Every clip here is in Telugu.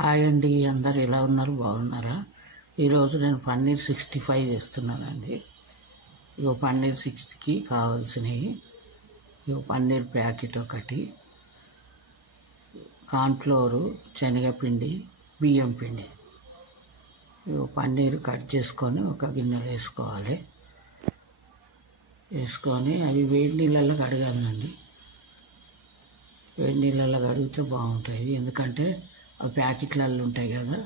హాయ్ అండి, అందరు ఎలా ఉన్నారు? బాగున్నారా? ఈరోజు నేను పన్నీర్ 65 చేస్తున్నానండి. ఇగో పన్నీర్ 60కి కావాల్సినవి ఇగో పన్నీర్ ప్యాకెట్ ఒకటి, కార్న్ఫ్లోరు, శనగపిండి, బియ్యం పిండి. ఇగో పన్నీర్ కట్ చేసుకొని ఒక గిన్నెలో వేసుకోవాలి. వేసుకొని అవి వేడి నీళ్ళల్లో కడగాలండి. వేడి నీళ్ళల్లో కడిగితే బాగుంటాయి, ఎందుకంటే ఆ ప్యాకెట్లలో ఉంటాయి కదా,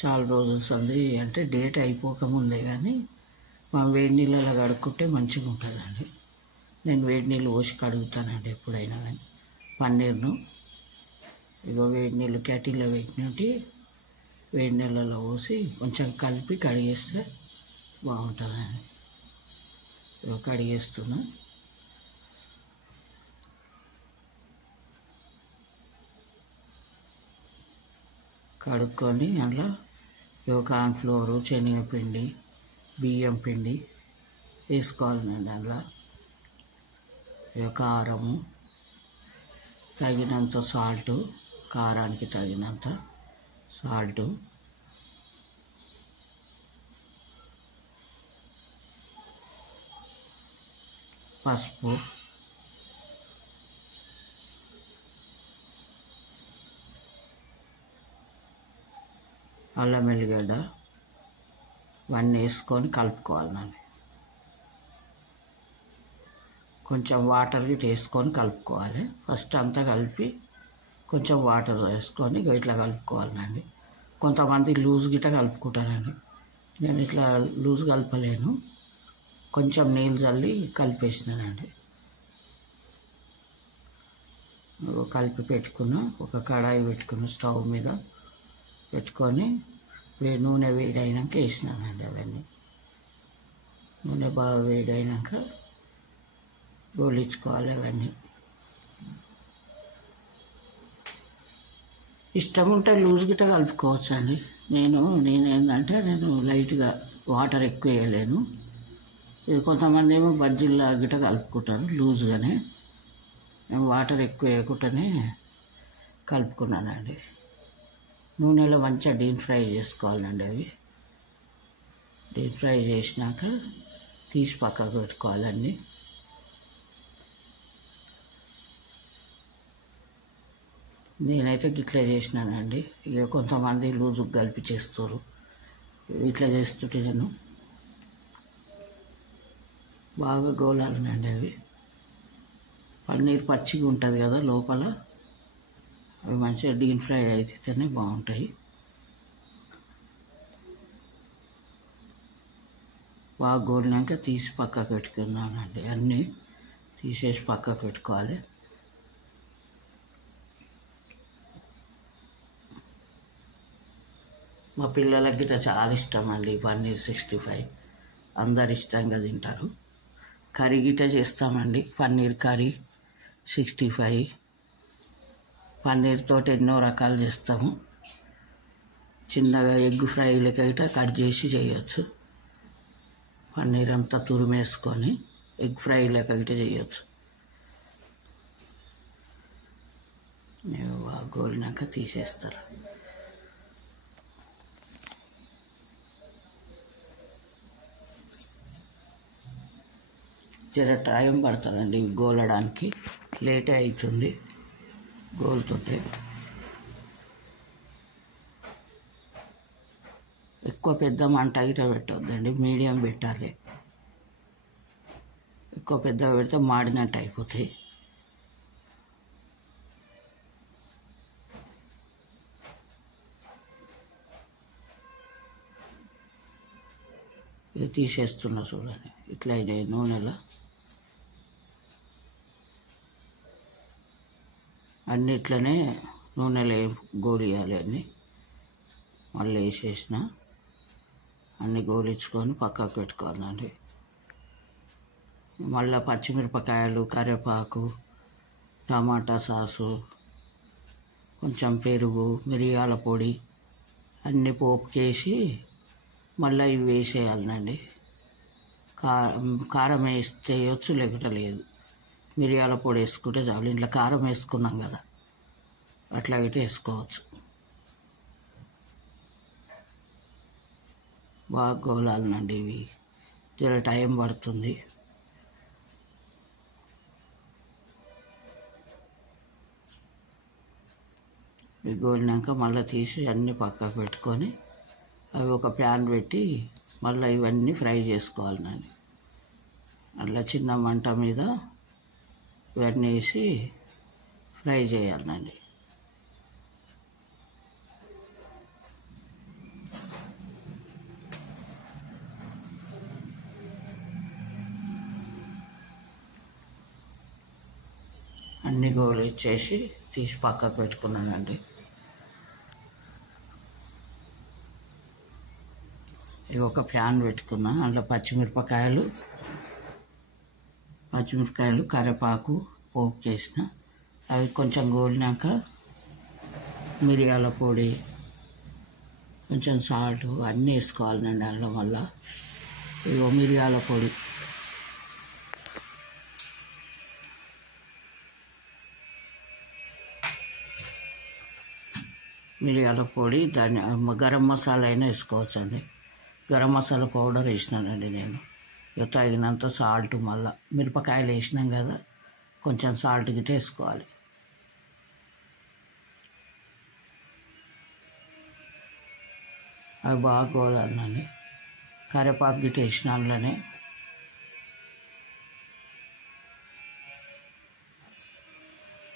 చాలా రోజులు ఉంది అంటే డేట్ అయిపోకముందే, కానీ మనం వేడి నీళ్ళలో కడుక్కుంటే మంచిగా ఉంటుందండి. నేను వేడి నీళ్ళు పోసి కడుగుతానండి ఎప్పుడైనా కానీ పన్నీర్ను. ఇగో వేడి నీళ్ళు క్యాటిల్లో పెట్టినట్టు వేడి నీళ్ళలో పోసి కొంచెం కలిపి కడిగేస్తే బాగుంటుందండి. ఇగో కడిగేస్తున్నా. కడుక్కొని అందులో కార్న్ఫ్లోరు, శనగపిండి, బియ్యం పిండి వేసుకోవాలండి. అందులో కారము, తగినంత సాల్టు, కారానికి తగినంత సాల్టు, పసుపు, అల్లం వెల్లిగడ్డ ఇవన్నీ వేసుకొని కలుపుకోవాలండి. కొంచెం వాటర్ గిట్ట వేసుకొని కలుపుకోవాలి. ఫస్ట్ అంతా కలిపి కొంచెం వాటర్ వేసుకొని ఇట్లా కలుపుకోవాలండి. కొంతమంది లూజ్ గిట్ట కలుపుకుంటారండి, నేను ఇట్లా లూజ్ కలపలేను, కొంచెం నీళ్ళు చల్లి కలిపేసినానండి. కలిపి పెట్టుకున్న ఒక కడాయి పెట్టుకున్న స్టవ్ మీద పెట్టుకొని నూనె వేడైనాక వేసినానండి. అవన్నీ నూనె బాగా వేడైనాక గోలించుకోవాలి. అవన్నీ ఇష్టం ఉంటే లూజ్ గిట్ట కలుపుకోవచ్చు అండి. నేనేంటంటే నేను లైట్గా వాటర్ ఎక్కువ వేయలేను. కొంతమంది ఏమో బజ్జీల గిట్ట కలుపుకుంటారు లూజ్గానే, నేను వాటర్ ఎక్కువ వేయకుండానే కలుపుకున్నానండి. నూనెలో మంచిగా డీప్ ఫ్రై చేసుకోవాలండి. అవి డీప్ ఫ్రై చేసినాక తీసి పక్కకు పెట్టుకోవాలండి. నేనైతే ఇట్లా చేసినానండి. ఇక కొంతమంది లూజుకు కలిపి చేస్తారు, ఇట్లా చేస్తుంటే నేను బాగా గోలాలండి. అవి పన్నీర్ పచ్చిగా ఉంటుంది కదా లోపల, అవి మంచిగా డీప్ ఫ్రై అయితేనే బాగుంటాయి. బాగా గోలినాక తీసి పక్కకు పెట్టుకున్నానండి. అన్నీ తీసేసి పక్కకు పెట్టుకోవాలి. మా పిల్లలకి గిట్ట చాలా ఇష్టం అండి పన్నీర్ 65, అందరు ఇష్టంగా తింటారు. కర్రీ గిట్ట చేస్తామండి, పన్నీర్ కర్రీ 65. పన్నీర్ తోటి ఎన్నో రకాలు చేస్తాము. చిన్నగా ఎగ్ ఫ్రై లెక్క గిట్ట కట్ చేసి చేయొచ్చు. పన్నీర్ అంతా తురిమేసుకొని ఎగ్ ఫ్రై లెక్క గిట్ట చేయొచ్చు. గోలినాక తీసేస్తారు. జర టైం పడుతుందండి గోలడానికి, లేటే అవుతుంది గోలుతుంటే. ఎక్కువ పెద్ద మంట గిట్ట పెట్టవద్దండి, మీడియం పెట్టాలి. ఎక్కువ పెద్దగా పెడితే మాడినట్టు అయిపోతాయి. ఇది తీసేస్తున్నా చూడండి, ఇట్లా నూనెలో అన్నిట్లనే నూనెలో గోలియాలి. అన్నీ మళ్ళీ వేసేసిన అన్నీ గోలించుకొని పక్కకు పెట్టుకోవాలండి. మళ్ళీ పచ్చిమిరపకాయలు, కరివేపాకు, టమాటా సాసు, కొంచెం పెరుగు, మిరియాల పొడి అన్నీ పోపుకేసి మళ్ళీ ఇవి వేసేయాలండి. కారం వేస్తే వేయచ్చు, లేకపోతే లేదు. మిరియాల పొడి వేసుకుంటే చాలు, ఇంట్లో కారం వేసుకున్నాం కదా, అట్లాగైతే వేసుకోవచ్చు. బాగా గోలాలనండి. ఇవి జర టైం పడుతుంది. ఇవి గోలినాక మళ్ళీ తీసి అన్నీ పక్కకు పెట్టుకొని అవి ఒక ప్యాన్ పెట్టి మళ్ళీ ఇవన్నీ ఫ్రై చేసుకోవాలండి. అట్లా చిన్న మంట మీద ఇవన్నీ వేసి ఫ్రై చేయాలండి. అన్ని గోలు ఇచ్చేసి తీసి పక్కకు పెట్టుకున్నానండి. ఇక ఒక ప్యాన్ పెట్టుకున్నా. అందులో పచ్చిమిరపకాయలు, కరివేపాకు పోపు చేసిన. అవి కొంచెం గోలినాక మిరియాల పొడి, కొంచెం సాల్ట్ అన్నీ వేసుకోవాలండి. అందులో మళ్ళా ఇగో మిరియాల పొడి, దాన్ని గరం మసాలా అయినా వేసుకోవచ్చండి. గరం మసాలా పౌడర్ వేసినానండి నేను. ఇక తగినంత సాల్ట్, మళ్ళీ మిరపకాయలు వేసినాం కదా, కొంచెం సాల్ట్ గిట్ట వేసుకోవాలి. అవి బాగా గోలాలండి. కరివేపాకు గిట్ట వేసిన అందులోనే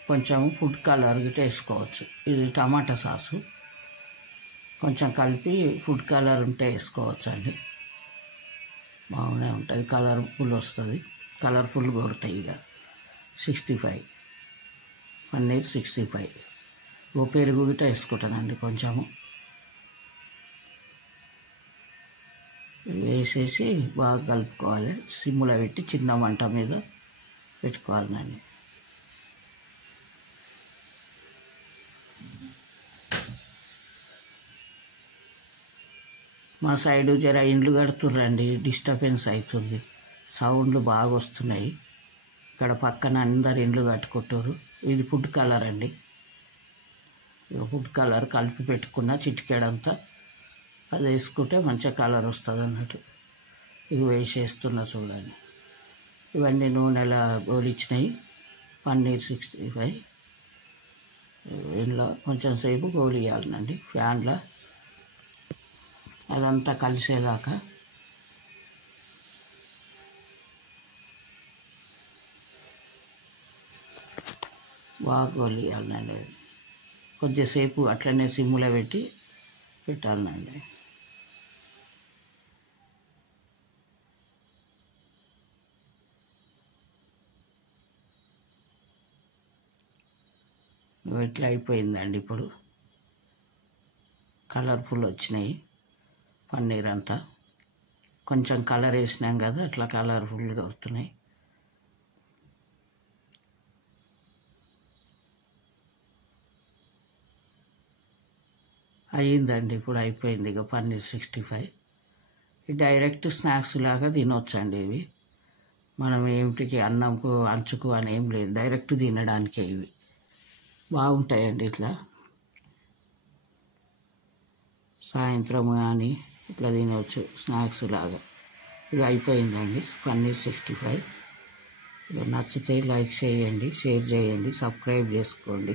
కొంచెం ఫుడ్ కలర్ గిట్ట వేసుకోవచ్చు. ఇది టమాటా సాసు కొంచెం కలిపి ఫుడ్ కలర్ ఉంటే వేసుకోవచ్చు అండి. బాగానే ఉంటుంది, కలర్ఫుల్ వస్తుంది, కలర్ఫుల్ కొడతాయి. ఇక 65 పన్నీర్ 65. పెరుగు గిట్ట వేసుకుంటానండి కొంచెము. వేసేసి బాగా కలుపుకోవాలి. సిమ్లో పెట్టి చిన్న మంట మీద పెట్టుకోవాలండి. మా సైడు జర ఇండ్లు కడుతుర్రండి, డిస్టర్బెన్స్ అవుతుంది, సౌండ్లు బాగా వస్తున్నాయి. ఇక్కడ పక్కన అందరు ఇండ్లు కట్టుకుంటారు. ఇది ఫుడ్ కలర్ అండి. ఫుడ్ కలర్ కలిపి పెట్టుకున్న చిటికెడంతా, అది వేసుకుంటే మంచిగా కలర్ వస్తుంది అన్నట్టు. ఇవి వేసేస్తున్నా చూడండి. ఇవన్నీ నూనెలా గోలిచ్చినాయి. పన్నీర్ 65 ఇంట్లో కొంచెం సేపు గోలియాలండి ఫ్యాన్లో, అదంతా కలిసేదాకా. బాగా గోలియాలండి. కొద్దిసేపు అట్లనే సిమ్లో పెట్టి పెట్టాలండి. ఇట్లా అయిపోయిందండి. ఇప్పుడు కలర్ఫుల్ వచ్చినాయి పన్నీర్ అంతా. కొంచెం కలర్ వేసినాం కదా, అట్లా కలర్ఫుల్గా వస్తున్నాయి. అయ్యిందండి, ఇప్పుడు అయిపోయింది. ఇక పన్నీర్ 65 డైరెక్ట్ స్నాక్స్ లాగా తినొచ్చండి. ఇవి మనం ఏమిటికి అన్నంకు అంచుకు అని ఏం లేదు, డైరెక్ట్ తినడానికే ఇవి బాగుంటాయండి. ఇట్లా సాయంత్రం కానీ ఇట్లా తినవచ్చు స్నాక్స్ లాగా. ఇక అయిపోయిందండి పన్నీర్ 65. ఇక నచ్చితే లైక్ చేయండి, షేర్ చేయండి, సబ్స్క్రైబ్ చేసుకోండి.